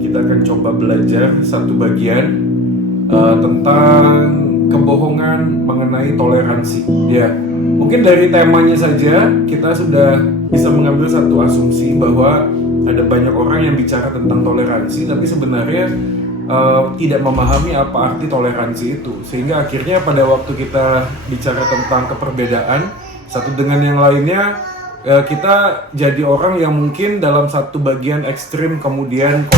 kita akan coba belajar satu bagian tentang kebohongan mengenai toleransi. Ya, mungkin dari temanya saja kita sudah bisa mengambil satu asumsi bahwa ada banyak orang yang bicara tentang toleransi, tapi sebenarnya tidak memahami apa arti toleransi itu. Sehingga akhirnya pada waktu kita bicara tentang keperbedaan satu dengan yang lainnya, kita jadi orang yang mungkin dalam satu bagian ekstrim kemudian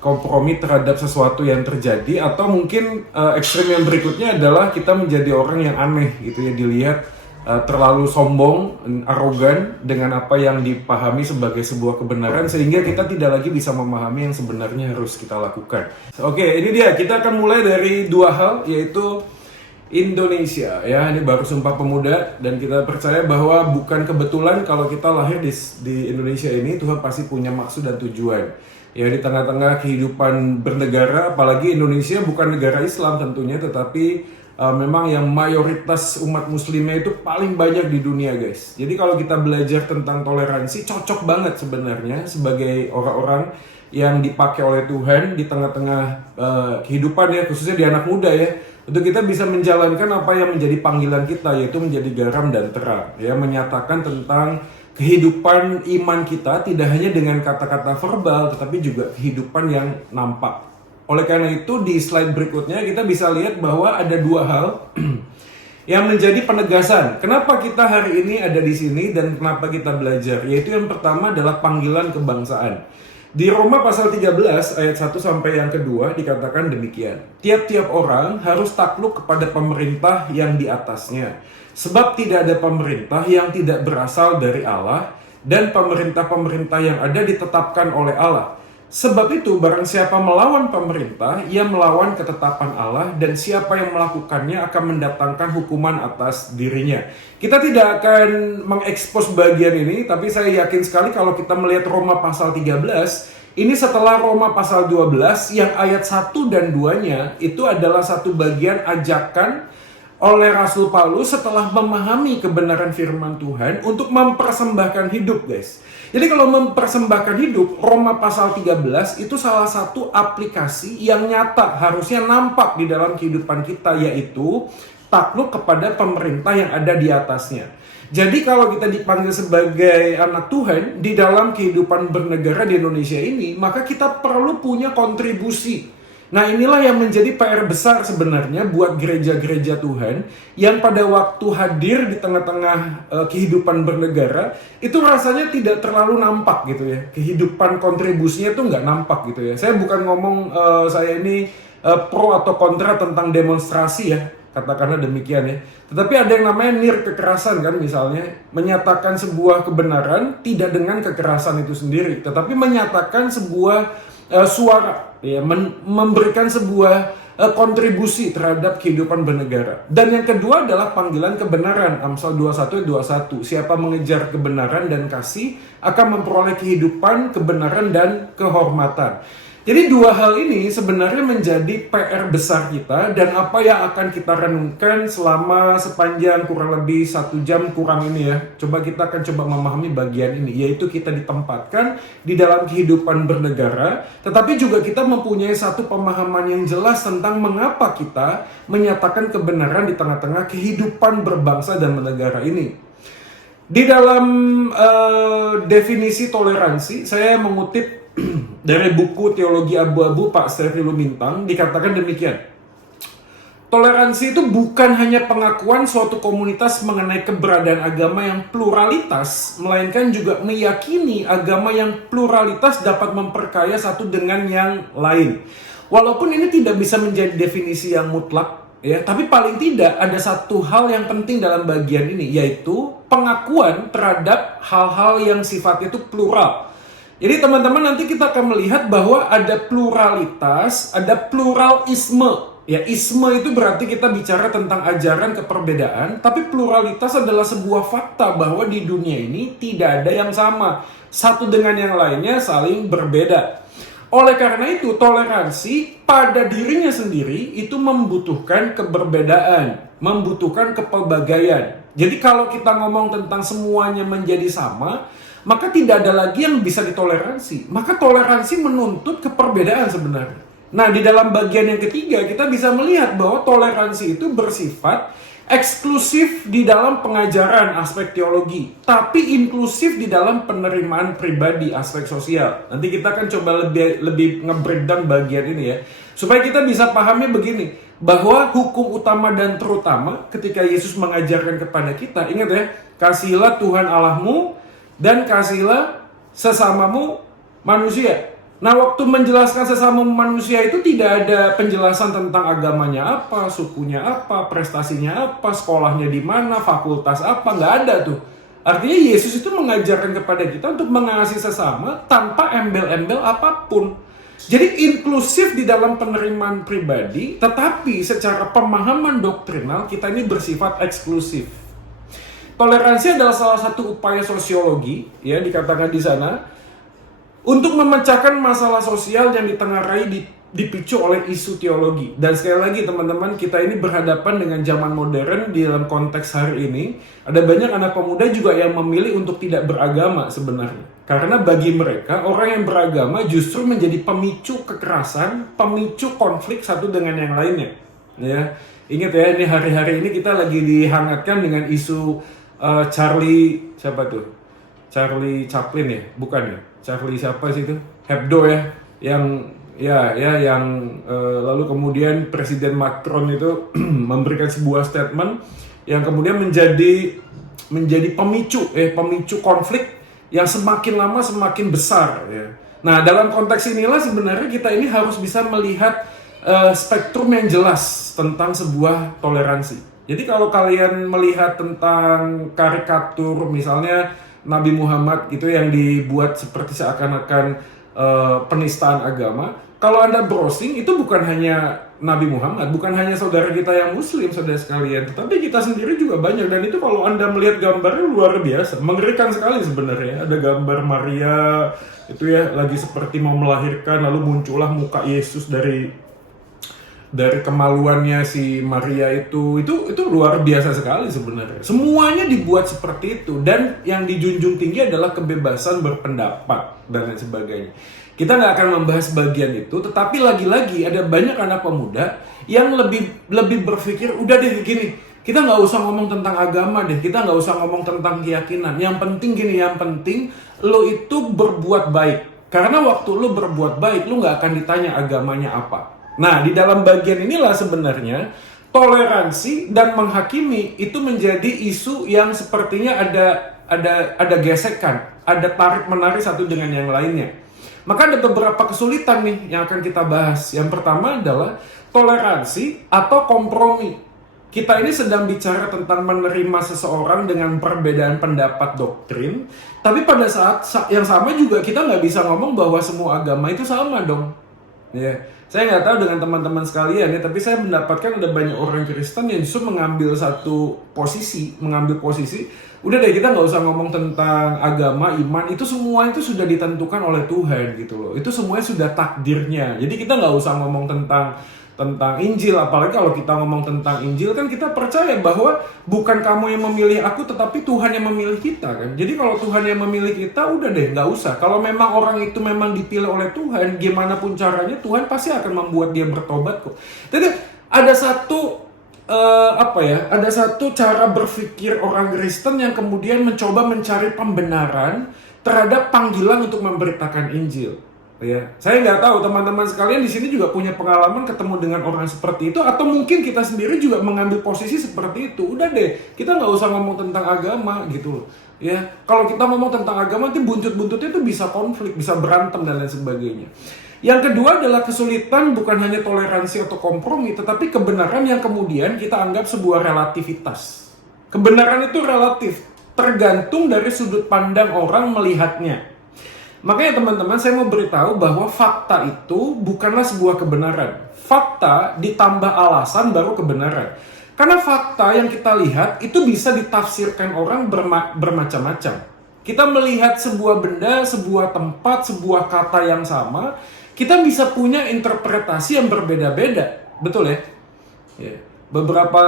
kompromi terhadap sesuatu yang terjadi, atau mungkin ekstrim yang berikutnya adalah kita menjadi orang yang aneh gitu ya, dilihat terlalu sombong, arogan dengan apa yang dipahami sebagai sebuah kebenaran, sehingga kita tidak lagi bisa memahami yang sebenarnya harus kita lakukan. Oke, ini dia, kita akan mulai dari dua hal, yaitu Indonesia ya. Ini baru Sumpah Pemuda, dan kita percaya bahwa bukan kebetulan kalau kita lahir di Indonesia ini. Tuhan pasti punya maksud dan tujuan ya di tengah-tengah kehidupan bernegara, apalagi Indonesia bukan negara Islam tentunya, tetapi memang yang mayoritas umat muslimnya itu paling banyak di dunia, guys. Jadi kalau kita belajar tentang toleransi, cocok banget sebenarnya sebagai orang-orang yang dipakai oleh Tuhan di tengah-tengah kehidupan ya, khususnya di anak muda ya, untuk kita bisa menjalankan apa yang menjadi panggilan kita, yaitu menjadi garam dan terang ya, menyatakan tentang kehidupan iman kita tidak hanya dengan kata-kata verbal, tetapi juga kehidupan yang nampak. Oleh karena itu di slide berikutnya kita bisa lihat bahwa ada dua hal yang menjadi penegasan kenapa kita hari ini ada di sini dan kenapa kita belajar, yaitu yang pertama adalah panggilan kebangsaan. Di Roma pasal 13 ayat 1 sampai yang kedua dikatakan demikian. Tiap-tiap orang harus takluk kepada pemerintah yang di atasnya, sebab tidak ada pemerintah yang tidak berasal dari Allah, dan pemerintah-pemerintah yang ada ditetapkan oleh Allah. Sebab itu barang siapa melawan pemerintah, ia melawan ketetapan Allah, dan siapa yang melakukannya akan mendatangkan hukuman atas dirinya. Kita tidak akan mengekspos bagian ini, tapi saya yakin sekali kalau kita melihat Roma pasal 13, ini setelah Roma pasal 12 yang ayat 1 dan 2-nya itu adalah satu bagian ajakan oleh Rasul Paulus setelah memahami kebenaran firman Tuhan untuk mempersembahkan hidup, guys. Jadi kalau mempersembahkan hidup, Roma pasal 13 itu salah satu aplikasi yang nyata harusnya nampak di dalam kehidupan kita, yaitu takluk kepada pemerintah yang ada di atasnya. Jadi kalau kita dipanggil sebagai anak Tuhan di dalam kehidupan bernegara di Indonesia ini, maka kita perlu punya kontribusi. Nah, inilah yang menjadi PR besar sebenarnya buat gereja-gereja Tuhan yang pada waktu hadir di tengah-tengah kehidupan bernegara itu rasanya tidak terlalu nampak gitu ya. Kehidupan kontribusinya itu nggak nampak gitu ya. Saya bukan ngomong saya ini pro atau kontra tentang demonstrasi ya, katakanlah demikian ya. Tetapi ada yang namanya kekerasan kan, misalnya menyatakan sebuah kebenaran tidak dengan kekerasan itu sendiri, tetapi menyatakan sebuah suara ya, memberikan sebuah kontribusi terhadap kehidupan bernegara. Dan yang kedua adalah panggilan kebenaran, Amsal 21:21. Siapa mengejar kebenaran dan kasih akan memperoleh kehidupan, kebenaran, dan kehormatan. Jadi dua hal ini sebenarnya menjadi PR besar kita, dan apa yang akan kita renungkan selama sepanjang kurang lebih 1 jam kurang ini ya. Coba kita akan coba memahami bagian ini, yaitu kita ditempatkan di dalam kehidupan bernegara, tetapi juga kita mempunyai satu pemahaman yang jelas tentang mengapa kita menyatakan kebenaran di tengah-tengah kehidupan berbangsa dan bernegara ini. Di dalam definisi toleransi, saya mengutip dari buku Teologi Abu-Abu Pak Sterry Lumintang, dikatakan demikian. Toleransi itu bukan hanya pengakuan suatu komunitas mengenai keberadaan agama yang pluralitas, melainkan juga meyakini agama yang pluralitas dapat memperkaya satu dengan yang lain. Walaupun ini tidak bisa menjadi definisi yang mutlak, ya, tapi paling tidak ada satu hal yang penting dalam bagian ini, yaitu pengakuan terhadap hal-hal yang sifatnya itu plural. Jadi teman-teman, nanti kita akan melihat bahwa ada pluralitas, ada pluralisme. Ya, isme itu berarti kita bicara tentang ajaran keperbedaan, tapi pluralitas adalah sebuah fakta bahwa di dunia ini tidak ada yang sama. Satu dengan yang lainnya saling berbeda. Oleh karena itu, toleransi pada dirinya sendiri itu membutuhkan keberbedaan, membutuhkan kepelbagaian. Jadi kalau kita ngomong tentang semuanya menjadi sama, maka tidak ada lagi yang bisa ditoleransi. Maka toleransi menuntut keperbedaan sebenarnya. Nah, di dalam bagian yang ketiga kita bisa melihat bahwa toleransi itu bersifat eksklusif di dalam pengajaran aspek teologi, tapi inklusif di dalam penerimaan pribadi aspek sosial. Nanti kita akan coba lebih nge-breakdown bagian ini ya, supaya kita bisa pahami begini, bahwa hukum utama dan terutama ketika Yesus mengajarkan kepada kita, ingat ya, kasihilah Tuhan Allahmu dan kasihilah sesamamu manusia. Nah, waktu menjelaskan sesama manusia itu tidak ada penjelasan tentang agamanya apa, sukunya apa, prestasinya apa, sekolahnya di mana, fakultas apa, nggak ada tuh. Artinya Yesus itu mengajarkan kepada kita untuk mengasihi sesama tanpa embel-embel apapun. Jadi inklusif di dalam penerimaan pribadi, tetapi secara pemahaman doktrinal kita ini bersifat eksklusif. Toleransi adalah salah satu upaya sosiologi, ya dikatakan di sana, untuk memecahkan masalah sosial yang ditengarai dipicu oleh isu teologi. Dan sekali lagi teman-teman, kita ini berhadapan dengan zaman modern di dalam konteks hari ini. Ada banyak anak pemuda juga yang memilih untuk tidak beragama sebenarnya. Karena bagi mereka, orang yang beragama justru menjadi pemicu kekerasan, pemicu konflik satu dengan yang lainnya. Ya, ingat ya, ini hari-hari ini kita lagi dihangatkan dengan isu Charlie, siapa tuh? Charlie Chaplin ya? Bukan ya? Charlie siapa sih itu? Hebdo ya, yang lalu kemudian Presiden Macron itu memberikan sebuah statement yang kemudian menjadi pemicu konflik yang semakin lama semakin besar ya. Nah, dalam konteks inilah sebenarnya kita ini harus bisa melihat spektrum yang jelas tentang sebuah toleransi. Jadi kalau kalian melihat tentang karikatur misalnya Nabi Muhammad itu yang dibuat seperti seakan-akan penistaan agama. Kalau Anda browsing, itu bukan hanya Nabi Muhammad, bukan hanya saudara kita yang Muslim, saudara sekalian, tetapi kita sendiri juga banyak. Dan itu kalau Anda melihat gambarnya luar biasa, mengerikan sekali sebenarnya. Ada gambar Maria itu ya lagi seperti mau melahirkan, lalu muncullah muka Yesus dari kemaluannya si Maria itu luar biasa sekali sebenarnya. Semuanya dibuat seperti itu, dan yang dijunjung tinggi adalah kebebasan berpendapat dan lain sebagainya. Kita nggak akan membahas bagian itu, tetapi lagi-lagi ada banyak anak pemuda yang lebih berpikir, udah deh gini, kita nggak usah ngomong tentang agama deh, kita nggak usah ngomong tentang keyakinan. Yang penting gini, yang penting lo itu berbuat baik. Karena waktu lo berbuat baik, lo nggak akan ditanya agamanya apa. Nah, di dalam bagian inilah sebenarnya toleransi dan menghakimi itu menjadi isu yang sepertinya ada gesekan, ada tarik-menarik satu dengan yang lainnya. Maka ada beberapa kesulitan nih yang akan kita bahas. Yang pertama adalah toleransi atau kompromi. Kita ini sedang bicara tentang menerima seseorang dengan perbedaan pendapat doktrin, tapi pada saat yang sama juga kita nggak bisa ngomong bahwa semua agama itu sama dong. Ya, saya nggak tahu dengan teman-teman sekalian ya, tapi saya mendapatkan ada banyak orang Kristen yang justru mengambil posisi, udah deh kita nggak usah ngomong tentang agama, iman, itu semua itu sudah ditentukan oleh Tuhan gitu loh. Itu semuanya sudah takdirnya. Jadi kita nggak usah ngomong tentang Injil, apalagi kalau kita ngomong tentang Injil kan kita percaya bahwa bukan kamu yang memilih aku tetapi Tuhan yang memilih kita kan. Jadi kalau Tuhan yang memilih kita udah deh nggak usah. Kalau memang orang itu memang dipilih oleh Tuhan, gimana pun caranya Tuhan pasti akan membuat dia bertobat kok. Jadi ada satu cara berpikir orang Kristen yang kemudian mencoba mencari pembenaran terhadap panggilan untuk memberitakan Injil. Ya, saya nggak tahu teman-teman sekalian di sini juga punya pengalaman ketemu dengan orang seperti itu, atau mungkin kita sendiri juga mengambil posisi seperti itu. Udah deh, kita nggak usah ngomong tentang agama gitu loh. Ya, kalau kita ngomong tentang agama nanti buntut-buntutnya itu bisa konflik, bisa berantem dan lain sebagainya. Yang kedua adalah kesulitan bukan hanya toleransi atau kompromi, tetapi kebenaran yang kemudian kita anggap sebuah relativitas. Kebenaran itu relatif, tergantung dari sudut pandang orang melihatnya. Makanya teman-teman, saya mau beritahu bahwa fakta itu bukanlah sebuah kebenaran. Fakta ditambah alasan baru kebenaran. Karena fakta yang kita lihat itu bisa ditafsirkan orang bermacam-macam. Kita melihat sebuah benda, sebuah tempat, sebuah kata yang sama, kita bisa punya interpretasi yang berbeda-beda. Betul ya? Ya. Beberapa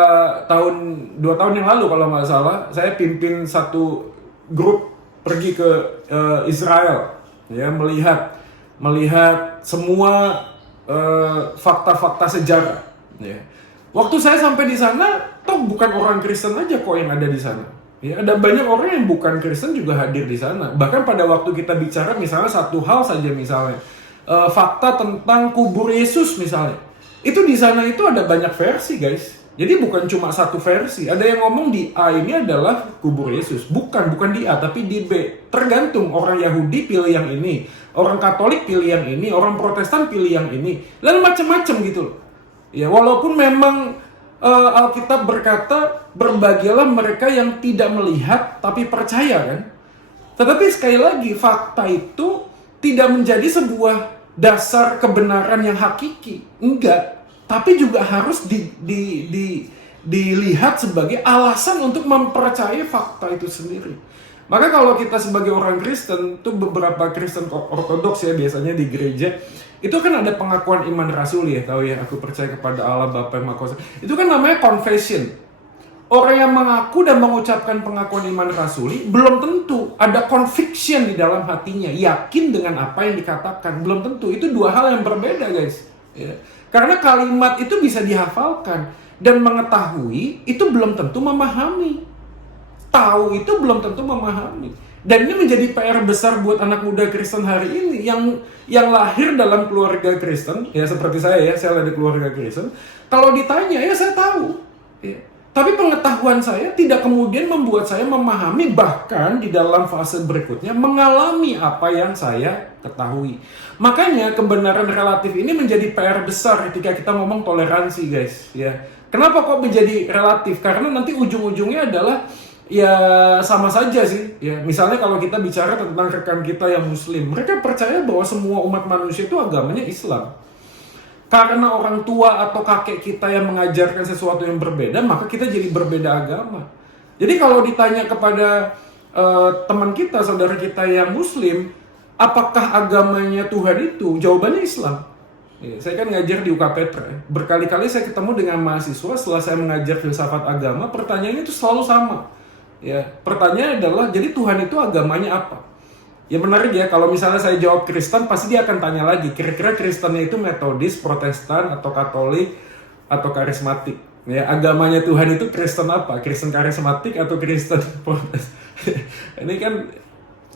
2 tahun yang lalu kalau nggak salah, saya pimpin satu grup pergi ke Israel, ya, melihat semua fakta-fakta sejarah. Ya. Waktu saya sampai di sana, toh bukan orang Kristen aja kok yang ada di sana. Ya, ada banyak orang yang bukan Kristen juga hadir di sana. Bahkan pada waktu kita bicara misalnya satu hal saja, misalnya fakta tentang kubur Yesus misalnya, itu di sana itu ada banyak versi, guys. Jadi bukan cuma satu versi. Ada yang ngomong di A ini adalah kubur Yesus. Bukan di A, tapi di B. Tergantung, orang Yahudi pilih yang ini, orang Katolik pilih yang ini, orang Protestan pilih yang ini, dan macam-macam gitu loh. Ya, walaupun memang Alkitab berkata, berbahagialah mereka yang tidak melihat tapi percaya, kan. Tetapi sekali lagi, fakta itu tidak menjadi sebuah dasar kebenaran yang hakiki. Enggak. Tapi juga harus dilihat sebagai alasan untuk mempercayai fakta itu sendiri. Maka kalau kita sebagai orang Kristen, itu beberapa Kristen ortodoks ya biasanya di gereja, itu kan ada pengakuan iman rasuli ya, tahu ya, aku percaya kepada Allah Bapa yang Maha Kuasa. Itu kan namanya confession. Orang yang mengaku dan mengucapkan pengakuan iman rasuli belum tentu ada conviction di dalam hatinya, yakin dengan apa yang dikatakan, belum tentu. Itu dua hal yang berbeda, guys. Ya. Karena kalimat itu bisa dihafalkan dan mengetahui itu belum tentu memahami. Tahu itu belum tentu memahami. Dan ini menjadi PR besar buat anak muda Kristen hari ini yang lahir dalam keluarga Kristen, ya seperti saya ada keluarga Kristen. Kalau ditanya, ya saya tahu. Ya. Tapi pengetahuan saya tidak kemudian membuat saya memahami, bahkan di dalam fase berikutnya mengalami apa yang saya ketahui. Makanya kebenaran relatif ini menjadi PR besar ketika kita ngomong toleransi, guys. Ya, kenapa kok menjadi relatif? Karena nanti ujung-ujungnya adalah ya sama saja sih. Ya, misalnya kalau kita bicara tentang rekan kita yang Muslim, mereka percaya bahwa semua umat manusia itu agamanya Islam. Karena orang tua atau kakek kita yang mengajarkan sesuatu yang berbeda, maka kita jadi berbeda agama. Jadi kalau ditanya kepada teman kita, saudara kita yang Muslim, apakah agamanya Tuhan itu? Jawabannya Islam. Ya, saya kan ngajar di UK Petra. Berkali-kali saya ketemu dengan mahasiswa setelah saya mengajar filsafat agama, pertanyaannya itu selalu sama. Ya, pertanyaannya adalah, jadi Tuhan itu agamanya apa? Ya menarik ya, kalau misalnya saya jawab Kristen, pasti dia akan tanya lagi, kira-kira Kristennya itu Metodis, Protestan, atau Katolik, atau Karismatik. Ya, agamanya Tuhan itu Kristen apa? Kristen Karismatik atau Kristen Protestan? Ini kan,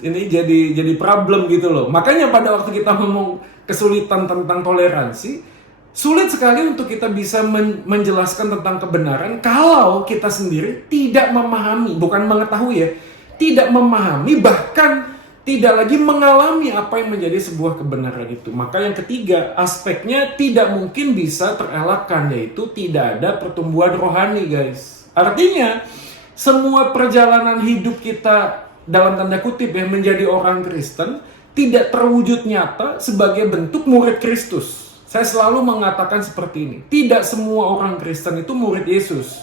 ini jadi problem gitu loh. Makanya pada waktu kita ngomong kesulitan tentang toleransi, sulit sekali untuk kita bisa menjelaskan tentang kebenaran kalau kita sendiri tidak memahami, bukan mengetahui ya, tidak memahami, bahkan tidak lagi mengalami apa yang menjadi sebuah kebenaran itu. Maka yang ketiga, aspeknya tidak mungkin bisa terelakkan, yaitu tidak ada pertumbuhan rohani, guys. Artinya, semua perjalanan hidup kita dalam tanda kutip ya, menjadi orang Kristen tidak terwujud nyata sebagai bentuk murid Kristus. Saya selalu mengatakan seperti ini. Tidak semua orang Kristen itu murid Yesus.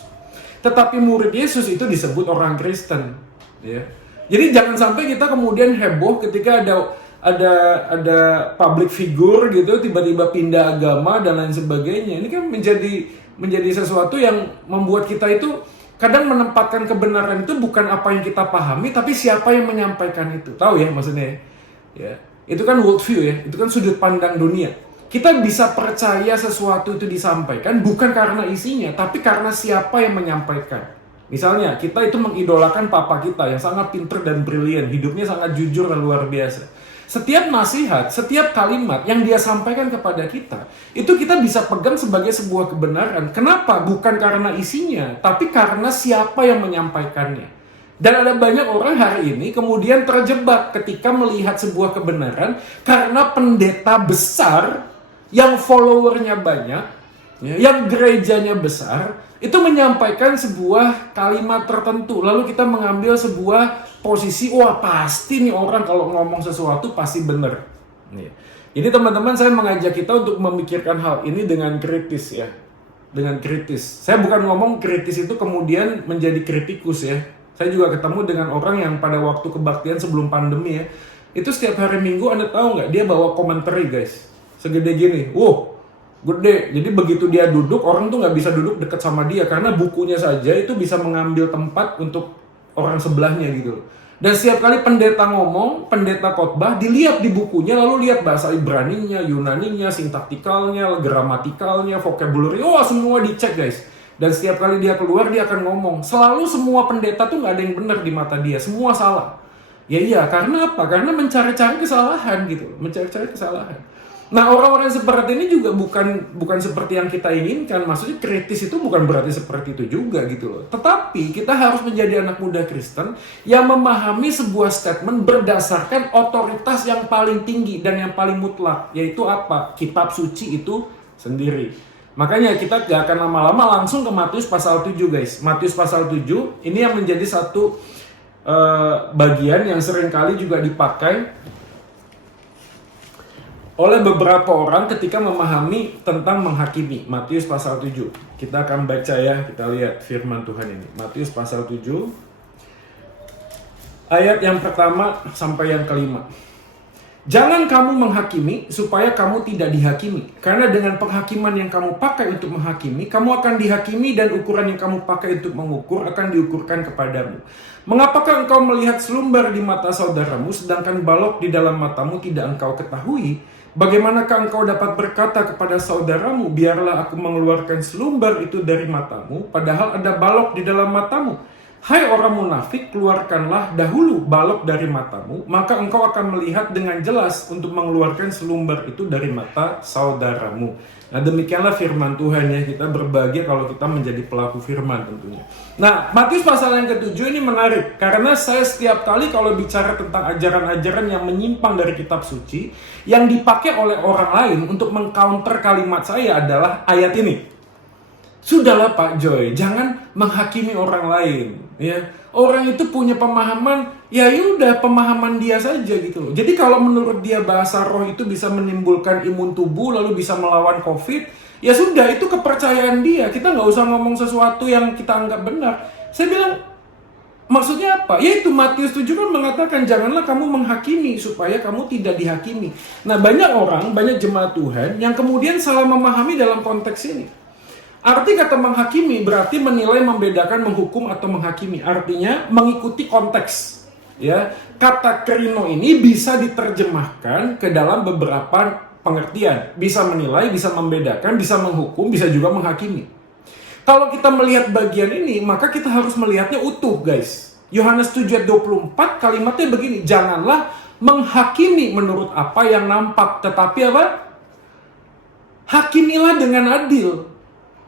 Tetapi murid Yesus itu disebut orang Kristen. Ya. Jadi jangan sampai kita kemudian heboh ketika ada public figure gitu tiba-tiba pindah agama dan lain sebagainya. Ini kan menjadi sesuatu yang membuat kita itu kadang menempatkan kebenaran itu bukan apa yang kita pahami, tapi siapa yang menyampaikan itu. Tahu ya maksudnya? Ya. Itu kan worldview ya, itu kan sudut pandang dunia. Kita bisa percaya sesuatu itu disampaikan bukan karena isinya, tapi karena siapa yang menyampaikan. Misalnya, kita itu mengidolakan papa kita yang sangat pinter dan brilian, hidupnya sangat jujur dan luar biasa. Setiap nasihat, setiap kalimat yang dia sampaikan kepada kita, itu kita bisa pegang sebagai sebuah kebenaran. Kenapa? Bukan karena isinya, tapi karena siapa yang menyampaikannya. Dan ada banyak orang hari ini kemudian terjebak ketika melihat sebuah kebenaran karena pendeta besar yang followernya banyak, yang gerejanya besar, itu menyampaikan sebuah kalimat tertentu, lalu kita mengambil sebuah posisi, wah pasti nih orang kalau ngomong sesuatu pasti benar. Jadi teman-teman, saya mengajak kita untuk memikirkan hal ini dengan kritis ya, dengan kritis. Saya bukan ngomong kritis itu kemudian menjadi kritikus ya. Saya juga ketemu dengan orang yang pada waktu kebaktian sebelum pandemi ya, itu setiap hari Minggu, Anda tahu nggak, dia bawa komentari guys, segede gini, wow, gede. Jadi begitu dia duduk, orang tuh nggak bisa duduk dekat sama dia karena bukunya saja itu bisa mengambil tempat untuk orang sebelahnya gitu. Dan setiap kali pendeta ngomong, pendeta khotbah, dilihat di bukunya, lalu lihat bahasa Ibraninya, Yunaninya, sintaktikalnya, gramatikalnya, vocabulary, semua dicek guys. Dan setiap kali dia keluar, dia akan ngomong. Selalu semua pendeta tuh nggak ada yang benar di mata dia, semua salah. Ya iya, karena apa? Karena mencari-cari kesalahan gitu, mencari-cari kesalahan. Nah, orang-orang seperti ini juga bukan seperti yang kita inginkan. Maksudnya kritis itu bukan berarti seperti itu juga gitu loh. Tetapi kita harus menjadi anak muda Kristen yang memahami sebuah statement berdasarkan otoritas yang paling tinggi dan yang paling mutlak. Yaitu apa? Kitab suci itu sendiri. Makanya kita gak akan lama-lama langsung ke Matius pasal 7 guys. Matius pasal 7 ini yang menjadi satu bagian yang seringkali juga dipakai oleh beberapa orang ketika memahami tentang menghakimi. Matius pasal 7. Kita akan baca ya, kita lihat firman Tuhan ini. Matius pasal 7. Ayat yang pertama sampai yang kelima. Jangan kamu menghakimi supaya kamu tidak dihakimi. Karena dengan penghakiman yang kamu pakai untuk menghakimi, kamu akan dihakimi dan ukuran yang kamu pakai untuk mengukur akan diukurkan kepadamu. Mengapakah engkau melihat selumbar di mata saudaramu sedangkan balok di dalam matamu tidak engkau ketahui? Bagaimanakah engkau dapat berkata kepada saudaramu, biarlah aku mengeluarkan selumbar itu dari matamu, padahal ada balok di dalam matamu? Hai orang munafik, keluarkanlah dahulu balok dari matamu, maka engkau akan melihat dengan jelas untuk mengeluarkan selumbar itu dari mata saudaramu. Nah, demikianlah firman Tuhan ya, kita berbahagia kalau kita menjadi pelaku firman tentunya. Nah, Matius pasal yang ke-7 ini menarik, karena saya setiap kali kalau bicara tentang ajaran-ajaran yang menyimpang dari kitab suci, yang dipakai oleh orang lain untuk mengcounter kalimat saya adalah ayat ini. Sudahlah Pak Joy, jangan menghakimi orang lain. Ya, orang itu punya pemahaman, ya udah pemahaman dia saja gitu loh. Jadi kalau menurut dia bahasa roh itu bisa menimbulkan imun tubuh lalu bisa melawan COVID, ya sudah itu kepercayaan dia. Kita nggak usah ngomong sesuatu yang kita anggap benar. Saya bilang, maksudnya apa? Yaitu Matius 7 kan mengatakan janganlah kamu menghakimi supaya kamu tidak dihakimi. Nah, banyak jemaat Tuhan yang kemudian salah memahami dalam konteks ini. Arti kata menghakimi berarti menilai, membedakan, menghukum atau menghakimi. Artinya mengikuti konteks. Ya, kata krino ini bisa diterjemahkan ke dalam beberapa pengertian. Bisa menilai, bisa membedakan, bisa menghukum, bisa juga menghakimi. Kalau kita melihat bagian ini, maka kita harus melihatnya utuh, guys. Yohanes 7:24 kalimatnya begini, janganlah menghakimi menurut apa yang nampak, tetapi apa? Hakimilah dengan adil.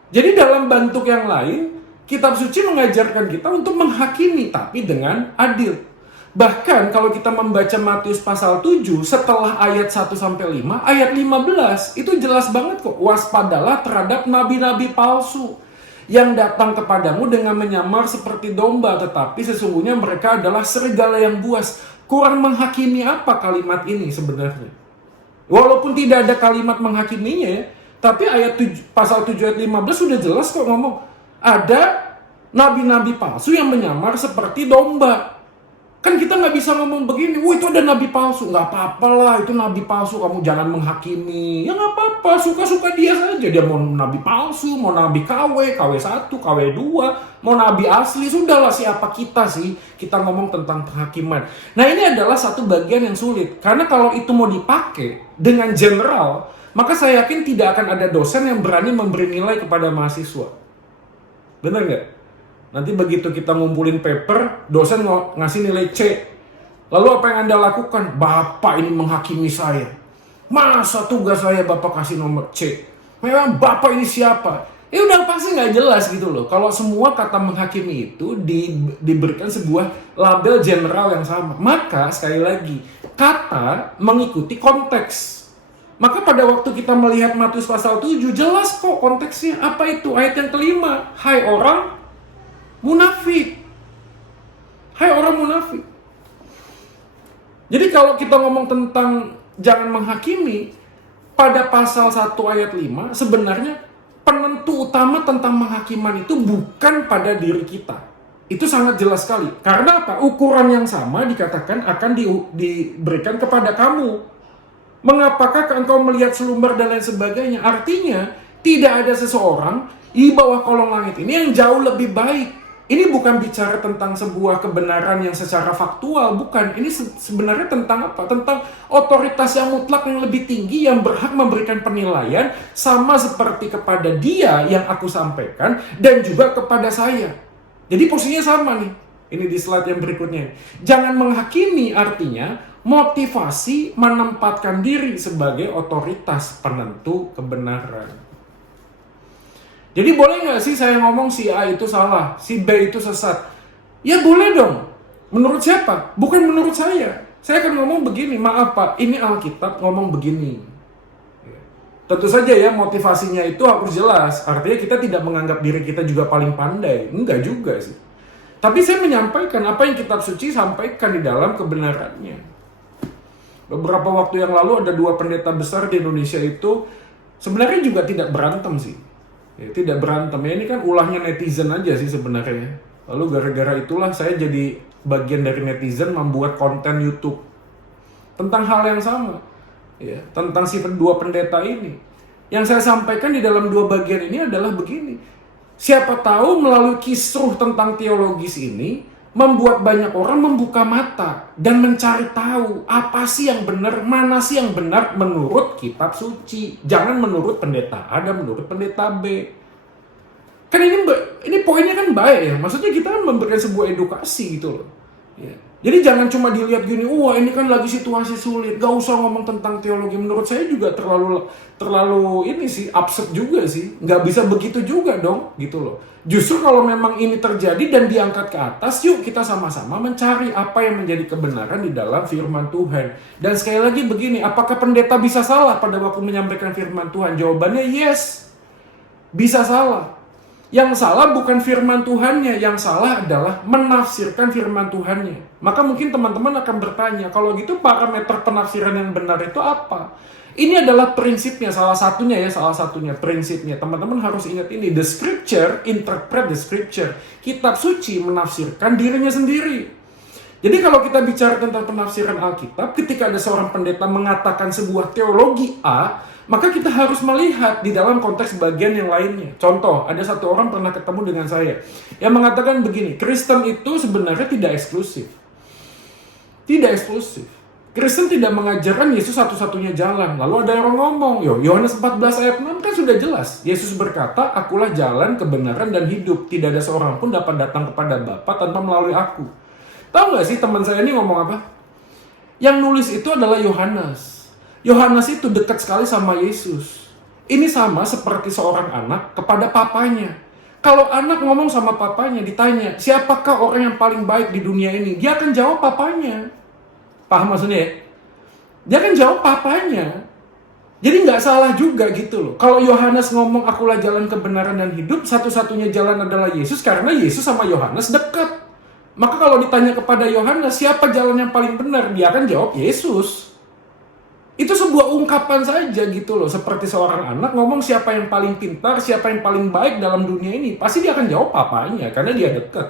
Jadi dalam bentuk yang lain, kitab suci mengajarkan kita untuk menghakimi, tapi dengan adil. Bahkan kalau kita membaca Matius pasal 7, setelah ayat 1-5, ayat 15, itu jelas banget kok. Waspadalah terhadap nabi-nabi palsu yang datang kepadamu dengan menyamar seperti domba, tetapi sesungguhnya mereka adalah serigala yang buas. Kurang menghakimi apa kalimat ini sebenarnya? Walaupun tidak ada kalimat menghakiminya ya, tapi pasal 7 ayat 15 sudah jelas kok ngomong. Ada nabi-nabi palsu yang menyamar seperti domba. Kan kita nggak bisa ngomong begini, itu ada nabi palsu. Nggak apa-apa lah, itu nabi palsu, kamu jangan menghakimi. Ya nggak apa-apa, suka-suka dia saja. Dia mau nabi palsu, mau nabi KW, KW1, KW2, mau nabi asli. Sudahlah, siapa kita sih? Kita ngomong tentang penghakiman. Nah, ini adalah satu bagian yang sulit. Karena kalau itu mau dipakai dengan general, maka saya yakin tidak akan ada dosen yang berani memberi nilai kepada mahasiswa. Benar nggak? Nanti begitu kita ngumpulin paper, dosen ngasih nilai C. Lalu apa yang Anda lakukan? Bapak ini menghakimi saya. Masa tugas saya Bapak kasih nomor C? Memang Bapak ini siapa? Ya udah pasti nggak jelas gitu loh. Kalau semua kata menghakimi itu diberikan sebuah label general yang sama. Maka sekali lagi, kata mengikuti konteks. Maka pada waktu kita melihat Matius pasal 7, jelas kok konteksnya. Apa itu? Ayat yang kelima. Hai orang munafik. Hai orang munafik. Jadi kalau kita ngomong tentang jangan menghakimi, pada pasal 1 ayat 5, sebenarnya penentu utama tentang menghakiman itu bukan pada diri kita. Itu sangat jelas sekali. Karena apa? Ukuran yang sama dikatakan akan diberikan kepada kamu. Mengapakah engkau melihat selumbar dan lain sebagainya? Artinya, tidak ada seseorang di bawah kolong langit ini yang jauh lebih baik Ini bukan bicara tentang sebuah kebenaran yang secara faktual, bukan. Ini sebenarnya tentang apa? Tentang otoritas yang mutlak yang lebih tinggi yang berhak memberikan penilaian sama seperti kepada dia yang aku sampaikan dan juga kepada saya. Jadi posisinya sama nih. Ini di slide yang berikutnya. Jangan menghakimi artinya motivasi menempatkan diri sebagai otoritas penentu kebenaran. Jadi boleh nggak sih saya ngomong si A itu salah, si B itu sesat? Ya boleh dong. Menurut siapa? Bukan menurut saya. Saya akan ngomong begini, maaf Pak, ini Alkitab ngomong begini. Tentu saja ya motivasinya itu harus jelas. Artinya kita tidak menganggap diri kita juga paling pandai. Enggak juga sih. Tapi saya menyampaikan apa yang kitab suci sampaikan di dalam kebenarannya. Beberapa waktu yang lalu ada 2 pendeta besar di Indonesia itu sebenarnya juga tidak berantem sih. Ya, tidak berantem ya, ini kan ulahnya netizen aja sih sebenarnya. Lalu gara-gara itulah saya jadi bagian dari netizen membuat konten YouTube tentang hal yang sama, ya, tentang si 2 pendeta ini. Yang saya sampaikan di dalam 2 bagian ini adalah begini. Siapa tahu melalui kisruh tentang teologis ini membuat banyak orang membuka mata dan mencari tahu apa sih yang benar, mana sih yang benar menurut kitab suci. Jangan menurut pendeta A dan menurut pendeta B. Kan ini poinnya kan baik ya. Maksudnya kita kan memberikan sebuah edukasi gitu loh. Ya. Jadi jangan cuma dilihat gini, wah ini kan lagi situasi sulit, gak usah ngomong tentang teologi. Menurut saya juga terlalu ini sih, absurd juga sih. Gak bisa begitu juga dong, gitu loh. Justru kalau memang ini terjadi dan diangkat ke atas, yuk kita sama-sama mencari apa yang menjadi kebenaran di dalam firman Tuhan. Dan sekali lagi begini, apakah pendeta bisa salah pada waktu menyampaikan firman Tuhan? Jawabannya yes, bisa salah. Yang salah bukan firman Tuhannya, yang salah adalah menafsirkan firman Tuhannya. Maka mungkin teman-teman akan bertanya, kalau gitu parameter penafsiran yang benar itu apa? Ini adalah prinsipnya, salah satunya prinsipnya. Teman-teman harus ingat ini, the scripture interpret the scripture. Kitab suci menafsirkan dirinya sendiri. Jadi kalau kita bicara tentang penafsiran Alkitab, ketika ada seorang pendeta mengatakan sebuah teologi A, maka kita harus melihat di dalam konteks bagian yang lainnya. Contoh, ada satu orang pernah ketemu dengan saya yang mengatakan begini, Kristen itu sebenarnya tidak eksklusif. Tidak eksklusif. Kristen tidak mengajarkan Yesus satu-satunya jalan. Lalu ada orang ngomong, Yohanes 14 ayat 6 kan sudah jelas. Yesus berkata, akulah jalan, kebenaran, dan hidup. Tidak ada seorang pun dapat datang kepada Bapa tanpa melalui aku. Tahu nggak sih teman saya ini ngomong apa? Yang nulis itu adalah Yohanes. Yohanes itu dekat sekali sama Yesus. Ini sama seperti seorang anak kepada papanya. Kalau anak ngomong sama papanya, ditanya, siapakah orang yang paling baik di dunia ini? Dia akan jawab papanya. Paham maksudnya ya? Dia akan jawab papanya. Jadi nggak salah juga gitu loh. Kalau Yohanes ngomong, akulah jalan kebenaran dan hidup, satu-satunya jalan adalah Yesus, karena Yesus sama Yohanes dekat. Maka kalau ditanya kepada Yohanes, siapa jalan yang paling benar? Dia akan jawab Yesus. Itu sebuah ungkapan saja gitu loh. Seperti seorang anak ngomong siapa yang paling pintar, siapa yang paling baik dalam dunia ini. Pasti dia akan jawab papanya, karena dia dekat.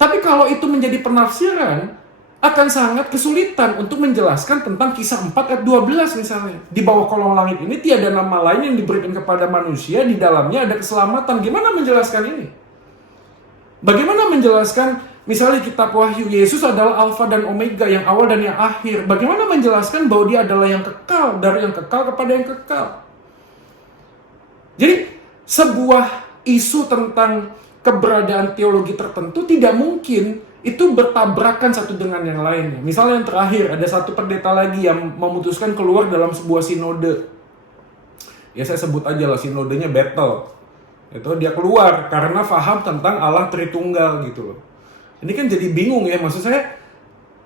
Tapi kalau itu menjadi penafsiran, akan sangat kesulitan untuk menjelaskan tentang Kisah 4 ayat 12 misalnya. Di bawah kolong langit ini tiada nama lain yang diberikan kepada manusia, di dalamnya ada keselamatan. Gimana menjelaskan ini? Bagaimana menjelaskan misalnya kitab Wahyu, Yesus adalah Alfa dan Omega, yang awal dan yang akhir. Bagaimana menjelaskan bahwa dia adalah yang kekal, dari yang kekal kepada yang kekal? Jadi, sebuah isu tentang keberadaan teologi tertentu tidak mungkin itu bertabrakan satu dengan yang lainnya. Misalnya yang terakhir, ada satu pendeta lagi yang memutuskan keluar dalam sebuah sinode. Ya saya sebut aja lah, sinodenya Battle. Itu dia keluar karena paham tentang Allah Tritunggal gitu loh. Ini kan jadi bingung ya, maksud saya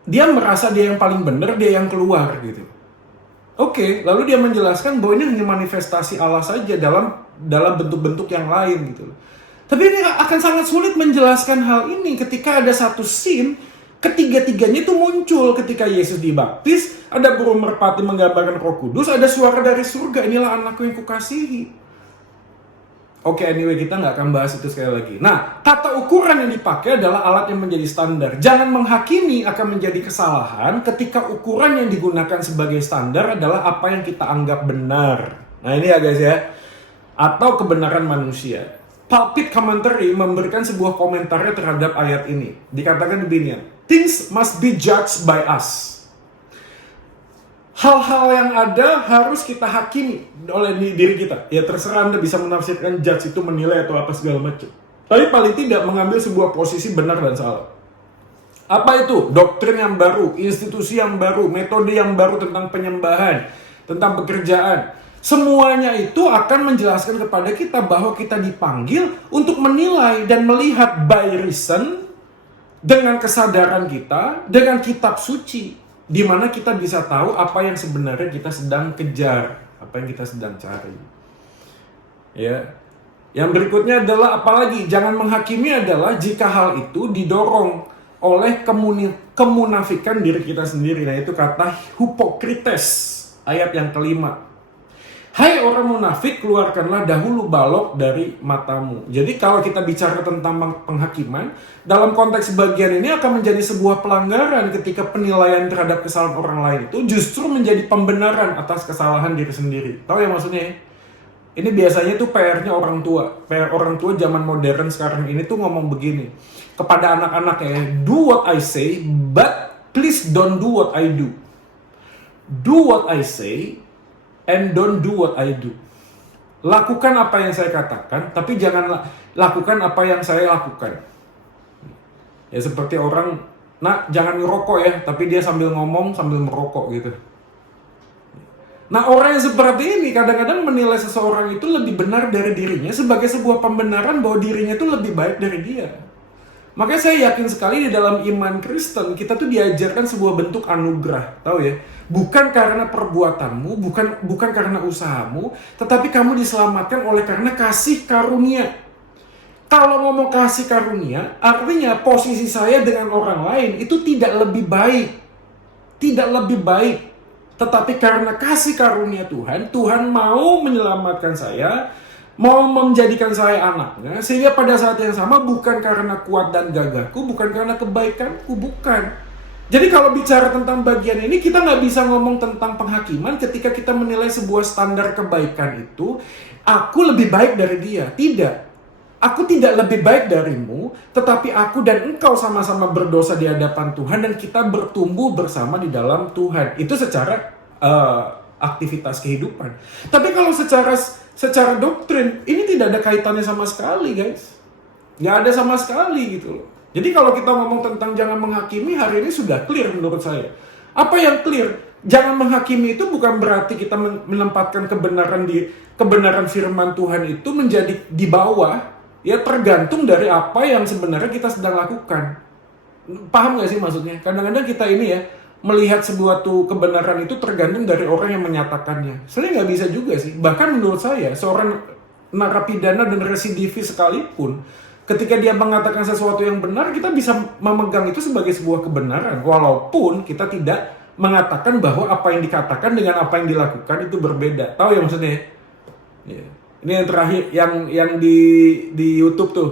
dia merasa dia yang paling benar, dia yang keluar gitu. Oke, lalu dia menjelaskan bahwa ini hanya manifestasi Allah saja dalam bentuk-bentuk yang lain gitu loh. Tapi ini akan sangat sulit menjelaskan hal ini ketika ada satu scene ketiga-tiganya itu muncul ketika Yesus dibaptis, ada burung merpati menggambarkan Roh Kudus, ada suara dari surga, inilah anakku yang kukasihi. Oke, anyway, kita nggak akan bahas itu sekali lagi. Nah, tata ukuran yang dipakai adalah alat yang menjadi standar. Jangan menghakimi akan menjadi kesalahan ketika ukuran yang digunakan sebagai standar adalah apa yang kita anggap benar. Nah, ini ya guys ya. Atau kebenaran manusia. Pulpit Commentary memberikan sebuah komentarnya terhadap ayat ini. Dikatakan begini, things must be judged by us. Hal-hal yang ada harus kita hakimi oleh diri kita. Ya terserah Anda bisa menafsirkan judge itu menilai atau apa segala macam. Tapi paling tidak mengambil sebuah posisi benar dan salah. Apa itu? Doktrin yang baru, institusi yang baru, metode yang baru tentang penyembahan, tentang pekerjaan. Semuanya itu akan menjelaskan kepada kita bahwa kita dipanggil untuk menilai dan melihat by reason dengan kesadaran kita, dengan kitab suci. Di mana kita bisa tahu apa yang sebenarnya kita sedang kejar, apa yang kita sedang cari. Ya. Yang berikutnya adalah apalagi jangan menghakimi adalah jika hal itu didorong oleh kemunafikan diri kita sendiri. Nah, itu kata hipokrites, ayat yang kelima. Hai orang munafik, keluarkanlah dahulu balok dari matamu. Jadi kalau kita bicara tentang penghakiman, dalam konteks bagian ini akan menjadi sebuah pelanggaran ketika penilaian terhadap kesalahan orang lain itu justru menjadi pembenaran atas kesalahan diri sendiri. Tahu ya maksudnya ya? Ini biasanya tuh PR-nya orang tua. PR orang tua zaman modern sekarang ini tuh ngomong begini kepada anak-anaknya, do what I say, but please don't do what I do. Do what I say, and don't do what I do. Lakukan apa yang saya katakan, tapi jangan lakukan apa yang saya lakukan. Ya seperti orang, nak jangan ngerokok ya, tapi dia sambil ngomong sambil merokok gitu. Nah orang yang seperti ini kadang-kadang menilai seseorang itu lebih benar dari dirinya sebagai sebuah pembenaran bahwa dirinya itu lebih baik dari dia. Makanya saya yakin sekali di dalam iman Kristen kita tuh diajarkan sebuah bentuk anugerah, tahu ya? Bukan karena perbuatanmu, bukan karena usahamu, tetapi kamu diselamatkan oleh karena kasih karunia. Kalau ngomong kasih karunia, artinya posisi saya dengan orang lain itu tidak lebih baik. Tidak lebih baik. Tetapi karena kasih karunia Tuhan, Tuhan mau menyelamatkan saya, mau menjadikan saya anaknya, sehingga pada saat yang sama bukan karena kuat dan gagahku, bukan karena kebaikanku, bukan. Jadi kalau bicara tentang bagian ini, kita nggak bisa ngomong tentang penghakiman ketika kita menilai sebuah standar kebaikan itu, aku lebih baik dari dia. Tidak. Aku tidak lebih baik darimu, tetapi aku dan engkau sama-sama berdosa di hadapan Tuhan dan kita bertumbuh bersama di dalam Tuhan. Itu secara aktivitas kehidupan. Tapi kalau secara doktrin, ini tidak ada kaitannya sama sekali, guys. Nggak ada sama sekali gitu loh. Jadi kalau kita ngomong tentang jangan menghakimi, hari ini sudah clear menurut saya. Apa yang clear? Jangan menghakimi itu bukan berarti kita menempatkan kebenaran firman Tuhan itu menjadi di bawah, ya tergantung dari apa yang sebenarnya kita sedang lakukan. Paham nggak sih maksudnya? Kadang-kadang kita ini ya, melihat sebuah kebenaran itu tergantung dari orang yang menyatakannya. Sebenarnya nggak bisa juga sih. Bahkan menurut saya, seorang narapidana dan residivis sekalipun, ketika dia mengatakan sesuatu yang benar, kita bisa memegang itu sebagai sebuah kebenaran. Walaupun kita tidak mengatakan bahwa apa yang dikatakan dengan apa yang dilakukan itu berbeda. Tahu ya maksudnya? Ya. Ini yang terakhir, yang di YouTube tuh.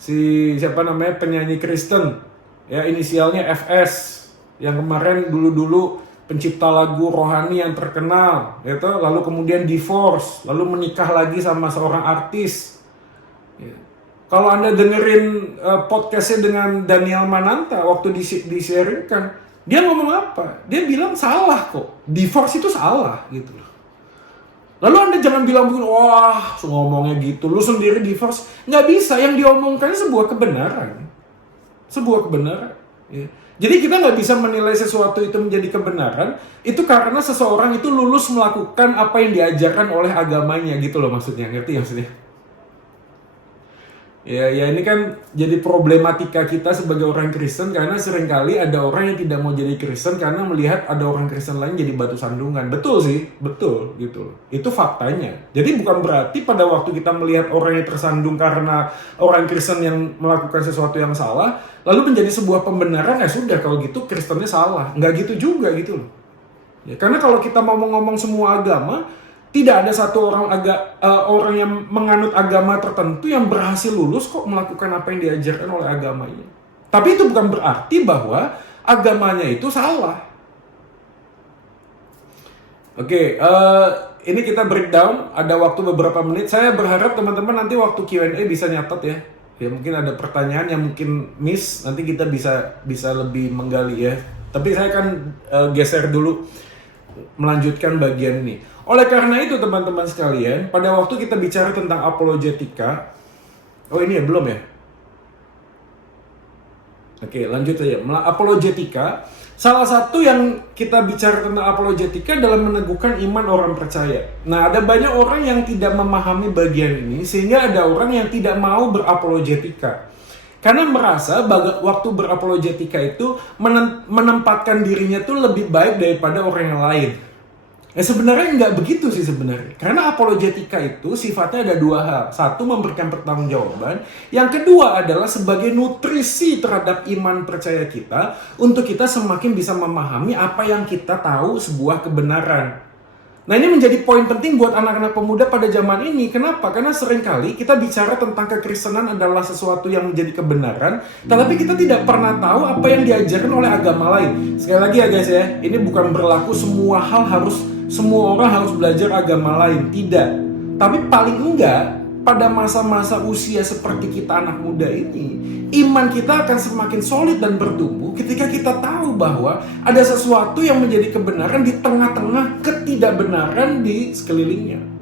Siapa namanya penyanyi Kristen. Ya inisialnya FS. Yang kemarin dulu pencipta lagu rohani yang terkenal. Gitu. Lalu kemudian divorce. Lalu menikah lagi sama seorang artis. Ya. Kalau Anda dengerin podcastnya dengan Daniel Mananta waktu di-sharingkan, dia ngomong apa? Dia bilang salah kok. Divorce itu salah gitu loh. Lalu Anda jangan bilang begini, wah ngomongnya gitu, lu sendiri divorce. Nggak bisa, yang diomongkan sebuah kebenaran. Sebuah kebenaran. Ya. Jadi kita nggak bisa menilai sesuatu itu menjadi kebenaran, itu karena seseorang itu lulus melakukan apa yang diajarkan oleh agamanya gitu loh maksudnya. Ngerti ya maksudnya? Ya ini kan jadi problematika kita sebagai orang Kristen karena seringkali ada orang yang tidak mau jadi Kristen karena melihat ada orang Kristen lain jadi batu sandungan. Betul sih, betul gitu. Itu faktanya. Jadi bukan berarti pada waktu kita melihat orang yang tersandung karena orang Kristen yang melakukan sesuatu yang salah, lalu menjadi sebuah pembenaran, ya sudah kalau gitu Kristennya salah. Nggak gitu juga gitu loh. Ya, karena kalau kita mau ngomong semua agama, tidak ada satu orang yang menganut agama tertentu yang berhasil lulus kok melakukan apa yang diajarkan oleh agamanya. Tapi itu bukan berarti bahwa agamanya itu salah. Oke, ini kita breakdown, ada waktu beberapa menit. Saya berharap teman-teman nanti waktu Q&A bisa nyatet ya. Ya mungkin ada pertanyaan yang mungkin miss, nanti kita bisa lebih menggali ya. Tapi saya akan geser dulu melanjutkan bagian ini. Oleh karena itu teman-teman sekalian, pada waktu kita bicara tentang apologetika, oh ini ya belum ya? Oke, lanjut saja. Apologetika, salah satu yang kita bicara tentang apologetika dalam meneguhkan iman orang percaya. Nah, ada banyak orang yang tidak memahami bagian ini, sehingga ada orang yang tidak mau berapologetika. Karena merasa waktu berapologetika itu menempatkan dirinya tuh lebih baik daripada orang yang lain. Sebenarnya nggak begitu sih sebenarnya. Karena apologetika itu sifatnya ada dua hal. Satu, memberikan pertanggungjawaban. Yang kedua adalah sebagai nutrisi terhadap iman percaya kita untuk kita semakin bisa memahami apa yang kita tahu sebuah kebenaran. Nah, ini menjadi poin penting buat anak-anak pemuda pada zaman ini. Kenapa? Karena seringkali kita bicara tentang kekristenan adalah sesuatu yang menjadi kebenaran, tetapi kita tidak pernah tahu apa yang diajarkan oleh agama lain. Sekali lagi ya guys ya, ini bukan berlaku semua orang harus belajar agama lain. Tidak. Tapi paling enggak, pada masa-masa usia seperti kita anak muda ini, iman kita akan semakin solid dan bertumbuh ketika kita tahu bahwa ada sesuatu yang menjadi kebenaran di tengah-tengah ketidakbenaran di sekelilingnya.